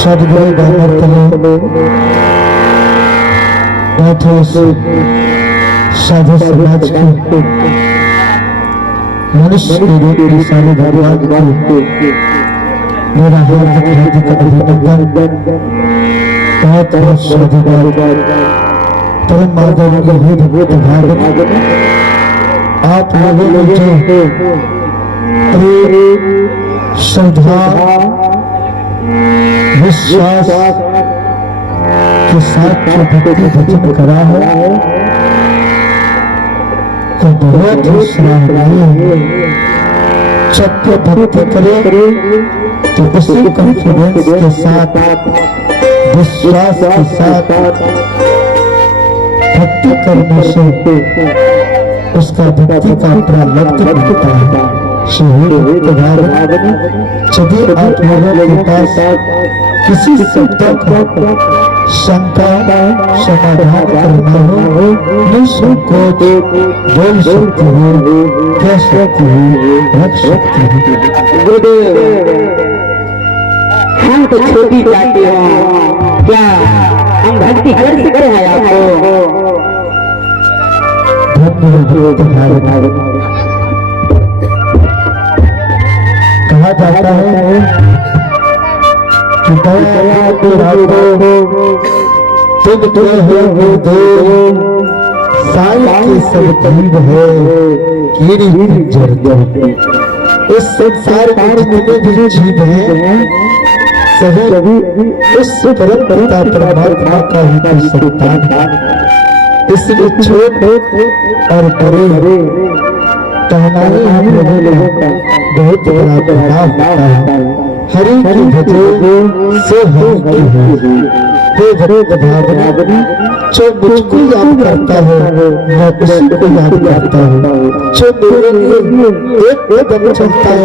सदगुरु बैनर तले बैठे साधु समाज के मनुष्य के रूप में सारे भगवान को मेरा हार्दिक अभिनंदन। बहुत बहुत साधुवाद। परम माधव के भक्त भागवत आप लोगों ने जो प्रेम श्रद्धा विश्वास के साथ जो भक्ति भजन करा है तो बहुत ही सराहनीय है। जब वो भक्ति करे तो उसी कॉन्फिडेंस के साथ विश्वास के साथ भक्ति करने से उसका भक्ति का प्रारब्ध मिलता है। यदि आप लोगों के पास किसी शब्द का शंका समाधान करना हो निसंकोच बोल सकते हो, कह सकते हो, रख सकते हो। गुरुदेव हम तो छोटी जाति हैं, क्या हम भक्ति कर सकते हैं आपको? धन्यवाद। कहा जाता है कि दया तुम तो हो गुरुदेव, साई के सब जीव है कीड़ी पिंजर दो। इस संसार में जितने भी जीव हैं सभी इस परम पिता परमात्मा का ही संतान है। इसलिए छोटे और बड़े कहना ही हम लोगों का बहुत बड़ा प्रभाव होता है। हरि की भजन से हरि की है। हे भक्त भावना जो मुझको याद करता है मैं उसी को याद करता हूँ। जो मेरे लिए एक कदम चलता है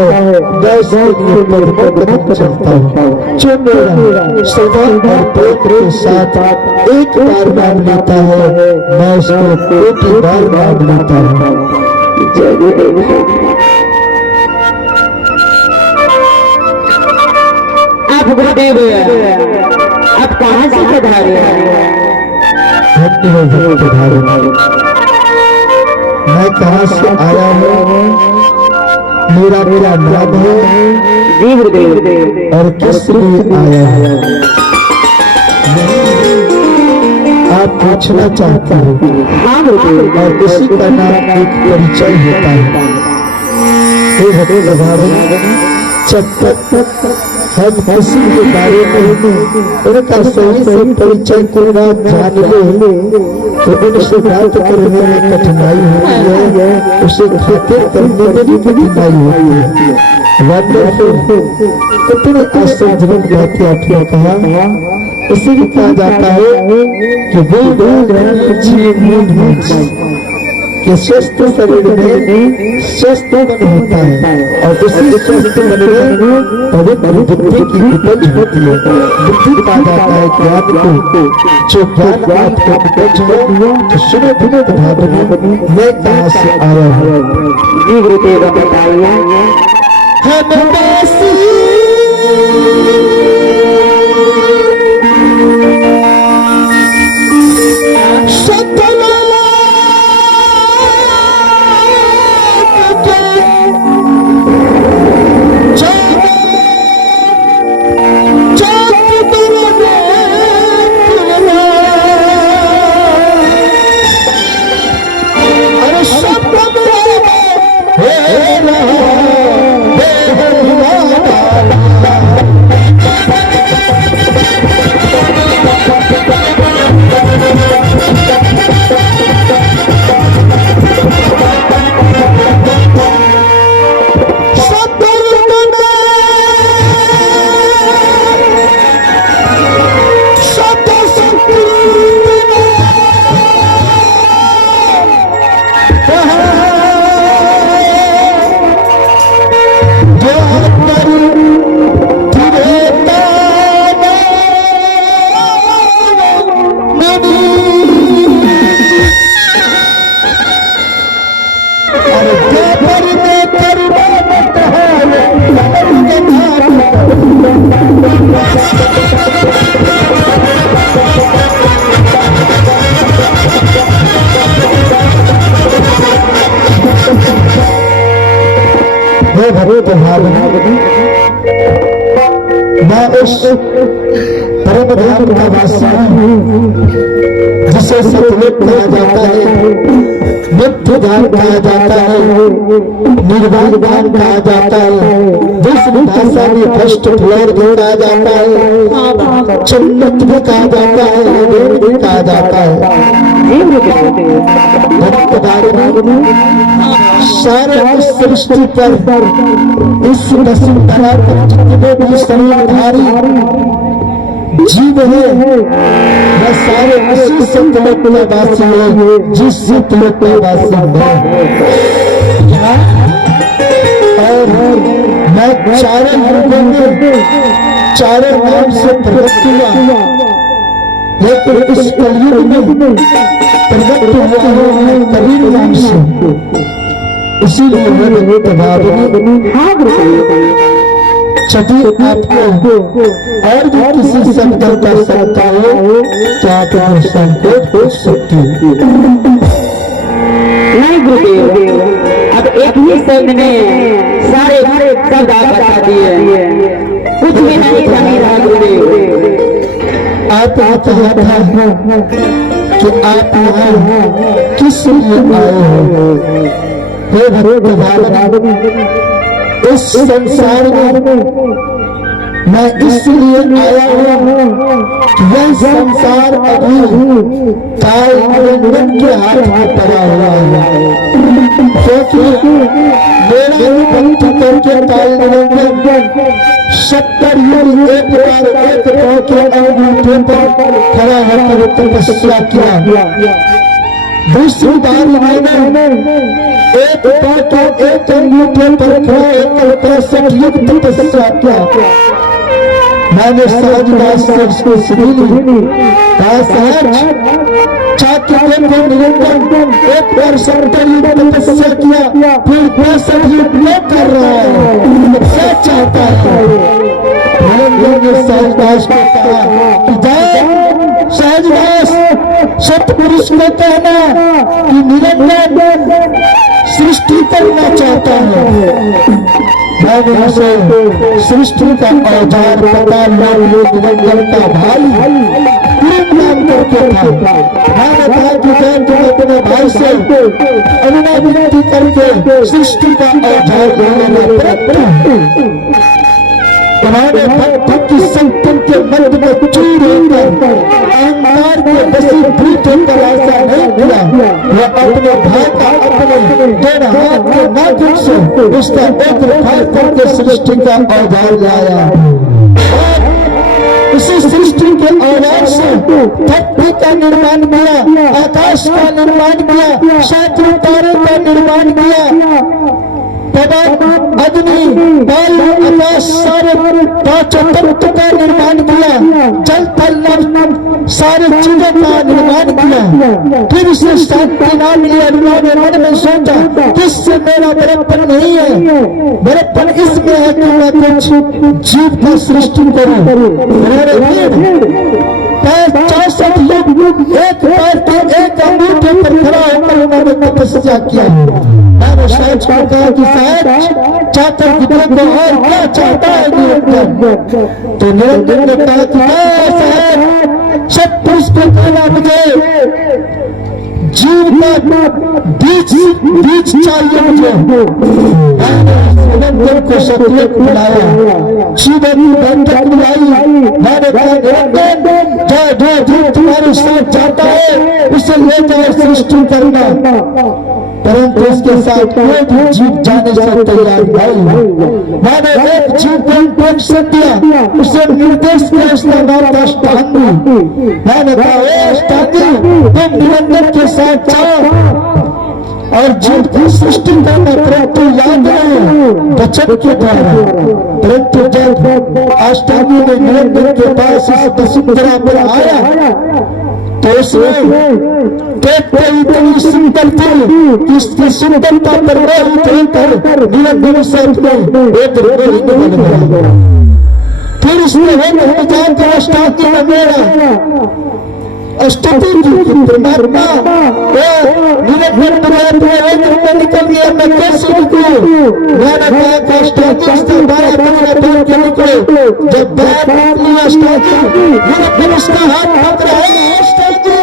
मैं उसके लिए कदम चलता हूँ। जो मेरा श्रद्धा और प्रेम के साथ एक बार मान लेता है मैं उसको कोटि बार मान लेता हूँ। आप गुरुदेव आप कहाँ से पधारे हैं? मैं कहाँ से आया हूँ, मेरा क्या नाम है जी गुरुदेव, और किस लिए आया हूँ आप पूछना चाहते हो। हाँ गुरुदेव, और इसी का नाम एक परिचय होता है। जब तक हम किसी के बारे में उनका सही से परिचय को जान ले तो उनसे बात करने में कठिनाई होती है, उसे खातिर करने में भी कठिनाई होती है। वंडरफुल, कितने आश्चर्यजनक बातें आपने कहा। इसीलिए कहा जाता है कि कि स्वस्थ शरीर में स्वस्थ मन होता है और उसी स्वस्थ मन में पवित्र बुद्धि की उपज होती है। बुद्धि कहा जाता है ज्ञान को, जो ज्ञान आपको उपज हो तो सुनो भक्त भावना मैं कहाँ से आया हूँ। जी गुरुदेव बताइए। मैं उस परम धाम का वासी हूँ जिसे सतलोक कहा जाता है, नित्य धाम कहा जाता है, निर्वाण धाम कहा जाता है, दूसरी भाषा में फर्स्ट फ्लोर भी कहा जाता है, जन्नत भी कहा जाता है, एडेन भी कहा जाता है। सारे इस सृष्टि पर इस वसुंधरा पर जितने भी शरीरधारी जीव है, वह सारे उसी सतलोक के वासी है जिस सतलोक के वासी है। और मैं चारों युगों में चारों नाम से प्रकट हुआ, लेकिन इस कलयुग में प्रकट हुआ है कबीर नाम से। इसीलिए मैंने यदि आपको और भी किसी शब्द का सकता हो तो आप संकोच हो सकती नहीं गुरुदेव, अब एक ही शब्द में सारे शब्द आप बता दिए, कुछ भी नहीं जानी रहा गुरुदेव। आपने कहा था कि आप यहाँ किस लिए आए हो? हे भगवान, इस संसार में मैं इसलिए आया हूँ कि यह संसार अभी काल निरंजन के हाथ में पड़ा हुआ है, क्योंकि मेरा ही भक्ति करके काल निरंजन 70 युग एक बार एक पांव के अंगूठे पर खड़ा होकर तपस्या किया। दूसरी बार मैंने एक पांव के एक अंगूठे पर खड़ा होकर 65 युग तपस्या किया। मैंने सहजदास से उसको सुनी, कहा सहज चाहते निरंजन एक बार 70 युग तपस्या किया, फिर 65 युग क्यों कर रहा है, क्या चाहता है? निरंजन ने सहजदास को कहा कि जाए सहजदास सतपुरुष को कहना कि निरंजन सृष्टि करना चाहता है। मैंने उसे सृष्टि का औजार पता निरंजन का भाई नाम करके था। मैंने कहा कि जैन तुम अपने भाई से अनुनय विनती करके सृष्टि का औजार बनाना प्रयत्न। तुम्हारे भक्त की संतन के मन में चूर होकर अहंकार के वशीभूत होकर ऐसा नहीं किया, वह अपने भाई का अपने दोनों हाथ के नाखून से उसका एक उठाए करके सृष्टि का औजार लाया। उसी सृष्टि के औजार से धरती का निर्माण किया, आकाश का निर्माण किया, सैकड़ों तारों का निर्माण किया, अग्नि वायु आकाश सारे पांचों तत्व का निर्माण किया, जल थल नभ सारे चीजों का निर्माण किया। फिर उसे शांति नाम लिया। उन्होंने मन में सोचा किससे मेरा बड़प्पन नहीं है, बड़प्पन इसमें है कि मैं कुछ जीव का सृष्टि करूं। पैर 64 युग एक पैर के एक अंगूठे पर खड़ा होकर उन्होंने तपस्या किया। मैंने सहज को कहा कि सहज चाहता को और क्या चाहता है निरंजन? तो निरंजन ने कहा कि सहज सब पुरुष को कहना मुझे जीव का बीज चाहिए मुझे। निरंजन को सतलोक बुलाया, जीवन की बैठक बुलाई। मैंने कहा निरंजन जो जीव तुम्हारे साथ जाता है उसे ले जाए सृष्टि करना, परंतु उसके साथ कोई भी जीव जाने से तैयार नहीं। मैंने एक जीव को इंस्ट्रक्शन दिया, उसे निर्देश किया, उसका नाम था अष्टांगी। मैंने कहा अष्टांगी तुम निरंजन के साथ जाओ और जीव की सृष्टि करना, परंतु याद रहे बचन के द्वारा। परंतु जब अष्टांगी ने निरंजन के पास इस वसुंधरा पर आया तो उसमें देखते ही इतनी सुंदर थी, इसकी सुंदरता पर मोहित होकर निरंजन से एक रोहिणी बन गया। फिर उसने अष्टांगी में मेरा स्तुति की परमात्मा निरंतर तुम्हारे निकल गया, मैं कैसे निकलूं? मैंने कहा कि अष्टांगी बारह महीना तोड़ के निकले। जब बात निकली अष्टांगी, निरंतर उसका हाथ पकड़ा है। अष्टांगी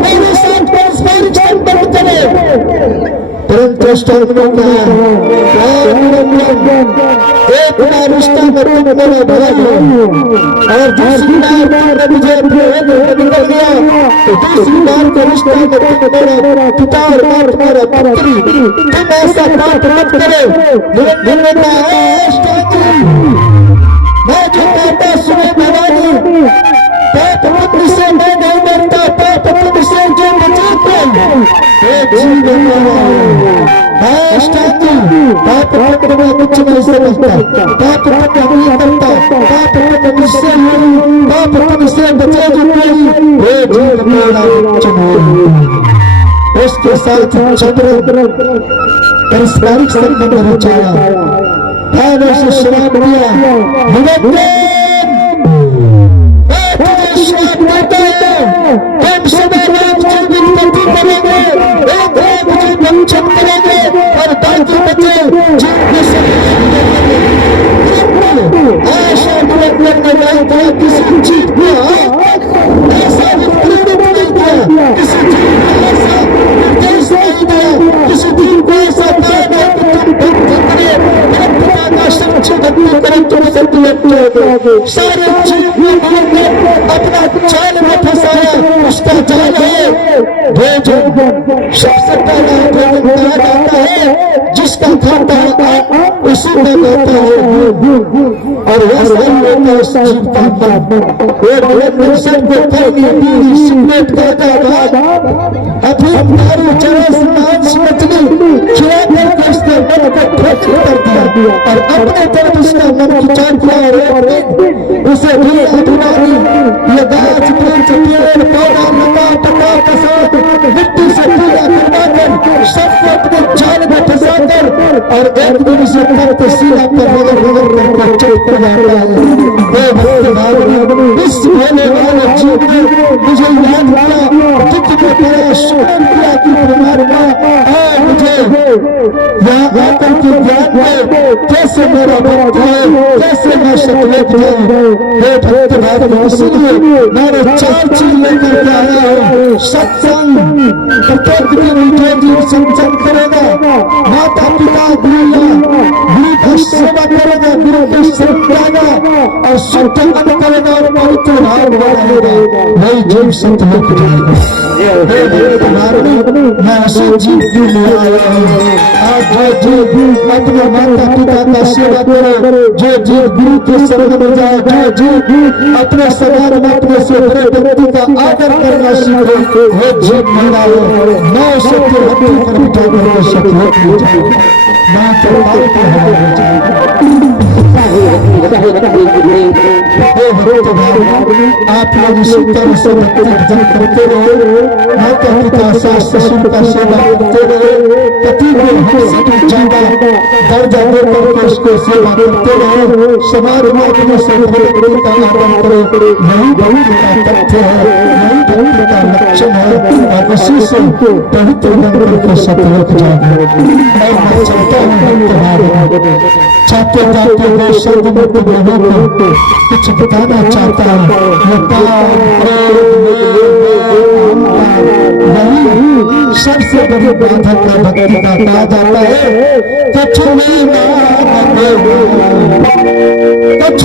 मेरे साथ परस्पर बंद करे, परंतु अष्टांगी ने कहा एक बार रिश्ता में तुम मेरा भाई हो, और दूसरी बार मुझे निकल गया तो दूसरी बार के रिश्ता में तुम मेरा पिता और माँ तुम्हारा पुत्री, तुम ऐसा पाप मत करो। निरंतर ने कहा अष्टांगी मैं जो कहता सुने भवानी, पाप पुत्र से मैं नहीं डरता, पाप पुत्र से जो बचाते जीवन पाप पुत्र में कुछ नहीं समझता, पाप पुत्र नहीं करता, पाप पुत्र मुझसे पाप तुमसे बचे जो कोई मेरा उसके साथ चंद्र पारस्परिक संबंध रचाया, मैंने उसे श्राप दिया। तुम सदा रात जीवित पति करेंगे, एक मुझे वंचन करेंगे और बाकी बचे आशा निरंतर ने नहीं किया, किसी चीज को ऐसा विप्रेरित नहीं किया, किसी चीज को ऐसा निर्देश नहीं दिया, किसी चीज को ऐसा कहा नहीं कि तुम भक्त करे, मेरे पिता का सच्ची भक्ति करें, तुम सत्य सारे चीज में अपना चाल में फंसाया। उसका जाल है भोजन, सबसे पहला भोजन कहा जाता है जिसका खाता है उसी का कहता है, और वह सही होता है जीव का मन। सबको खाली बीड़ी सिगरेट गांजा अफीम दारू चरस मांस मछली खिला करके उसके मन को ठोक कर दिया, और अपने तरफ उसका मन खिंचा दिया, और उसे ढीला ढुलानी ये गाछ वृक्ष पेड़ पौधा लता पता पसार मिट्टी से पूरा करवाकर सबको अपने जाल में फंसाकर, और एक दिन उसे तख्त सीधा पर रगड़ करके चुप कर जाता है। इस होने वाले जीव ने मुझे याद किया, कितने बड़ा शुक्र किया कि परमात्मा मुझे यहाँ आकर के ज्ञान में कैसे मेरा भक्त है, कैसे मैं सतलुज हूँ। हे भक्त भाई, इसलिए मैंने चार चीज लेकर के आया हूँ। सत्संग, प्रत्येक दिन उठेगी सत्संग करेगा, माता पिता गुरु का सेवा करेगा, गुरु का समझाएगा, और शुद्ध अन्न करेगा और पवित्र भाव बढ़ाएगा, वही जीव सतलुज जाएगा। मैं उसी जीव के लिए आया हूँ। आज जो जीव अपने माता पिता का सेवा करे, जो जीव गुरु के शरण में जाए, जो जीव अपने समाज में अपने से बड़े व्यक्ति का आदर करना सीखे, वो जीव मेरा है। मैं उसे भक्ति पर बिठा करके सतलुज ले जाऊंगा, मैं चौपाल पर हवा जाऊंगा। आप लोग इसी तरह से भक्ति भजन करते रहे, माता पिता सास ससुर का सेवा करते रहे, पति को हंसी की ज्यादा दर्जा देकर के उसको सेवा करते रहे, समाज में अपने से भक्ति का आदर करो, यही भक्ति का तथ्य है, यही भक्ति का लक्षण है, और इसी से पवित्र बन करके सतलुज जाएंगे। मैं चाहता हूँ तुम्हारे चाहते चाहते शब्द मुक्त लोगों को कुछ बताना चाहता हूँ। वही सबसे बड़ी बाधक का भक्ति का कहा जाता है, कुछ में कुछ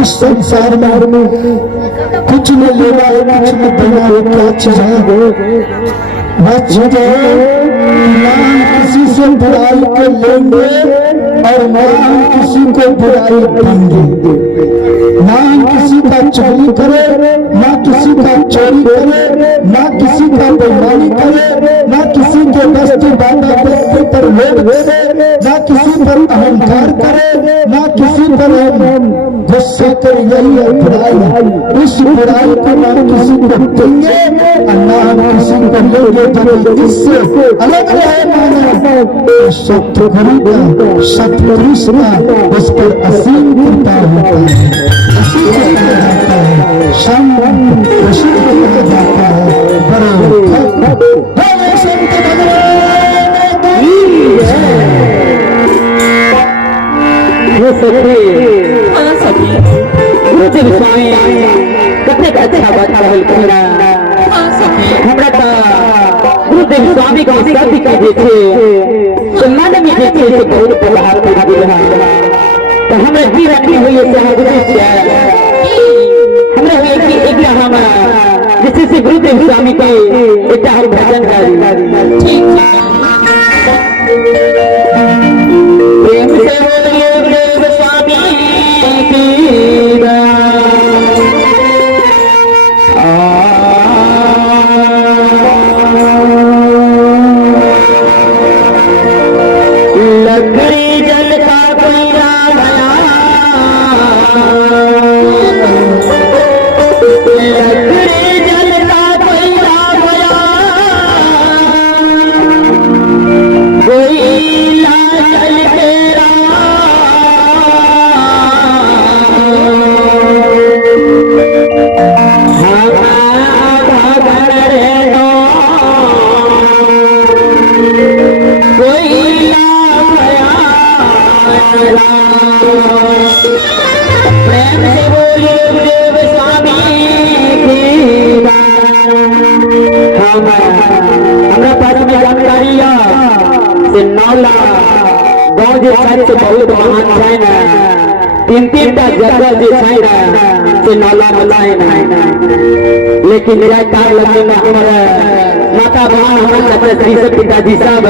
इस संसार में कुछ न लेना है, कुछ न देना है, क्या चीजें नाम किसी से बुराई को लेंगे और नाम किसी को बुराई देंगे। नाम किसी का चोरी करे, ना किसी का चोरी करे, ना किसी का बेईमानी करे, ना किसी के वस्तु बाधा वस्तु पर लोभ करे, ना किसी पर अहंकार करे, ना किसी पर गुस्सा करे। यही है बुराई। इस बुराई को ना किसी को देंगे और ना हम किसी को लेंगे। तो इससे अलग रहे मानो सतगुरु का, सतपुरुष का, उस पर असीम कृपा होता है, असीम कहा जाता है, शाम खुशी को कहा जाता है। बड़े संत भगवान गुरुदेव स्वामी कतेक अच्छा बात कहला हमरा गुरुदेव स्वामी के शब्द के जे छे मन में जे छे से बहुत प्रभाव पड़ा रहा। तो हमरा जीवन में होइए से हम गुरु से हमरा होइए कि एकटा हम जैसे से गुरुदेव स्वामी के एकटा हम भजन गाई। ठीक प्रेम से बोलिए गुरुदेव स्वामी की लकड़ी जलता कोयला लकड़ी जलता कोयला कोयला जल तेरा प्रेम से बोलिए गुरुदेव स्वामी की हमरा पास में जानकारी से नौला गाँव जे से बहुत महान है ना, तीन टा जगह जे है ना से नौला बताए ना। लेकिन जयकार लगे में हमारा माता बहन हमारा श्री से पिताजी सब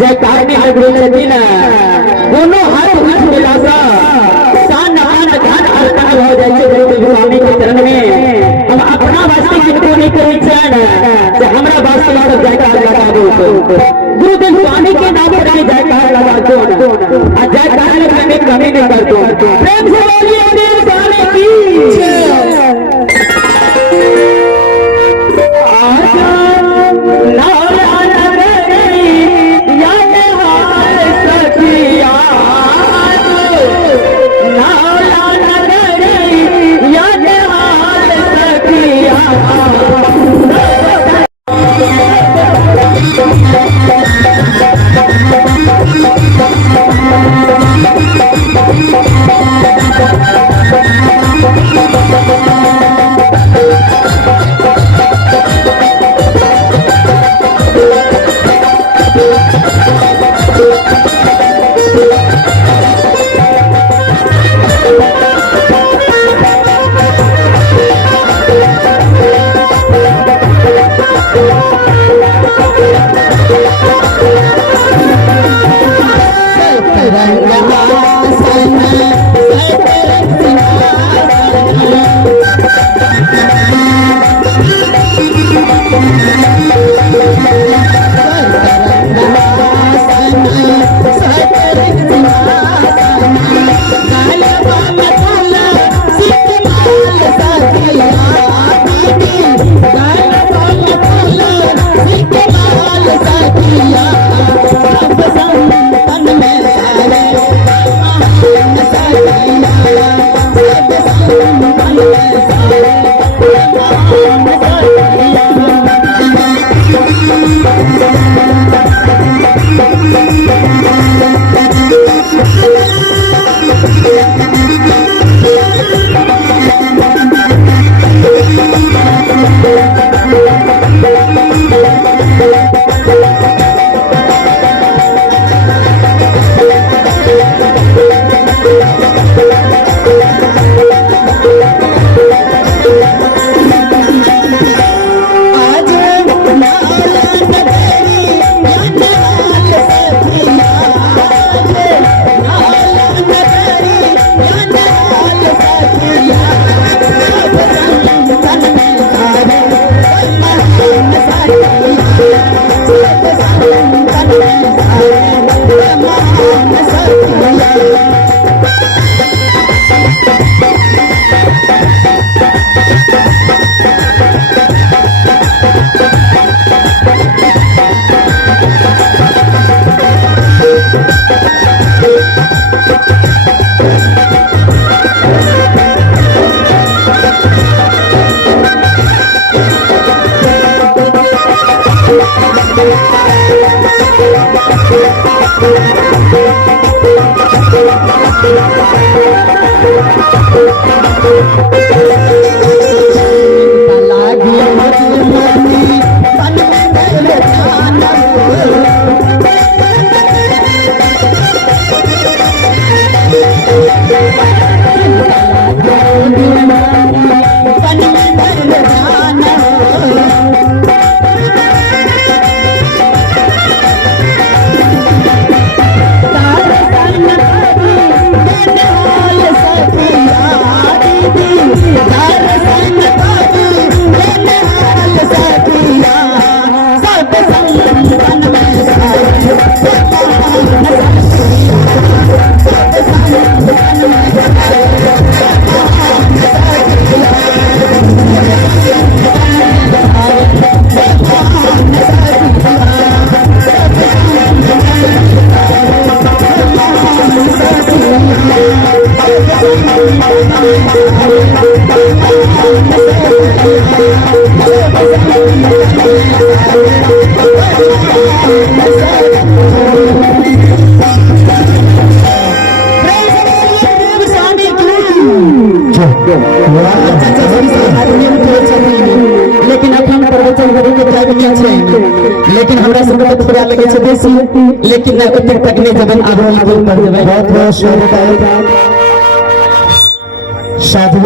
जयकार में लग रही ना, दोनों हाथ मिला सा शान आन धन अर्पण हो जाए गुरुदेव स्वामी के चरण में। हम अपना वास्ते किनको नहीं करी चरण से हमरा वास्ते सब जयकार लगाबो। गुरुदेव स्वामी के नाम पर जयकार लगा दो और जयकार लगने में कमी नहीं कर दो। प्रेम से बोलिए गुरुदेव स्वामी की जय। लेकिन अखन प्रवचन करे के टाइम नहीं छै, लेकिन हमरा सब के पूरा लगे छै बेसी, लेकिन ना ओते तक नहीं जबन आगो लेवल पर जेबै। बहुत बहुत शुक्रिया साधु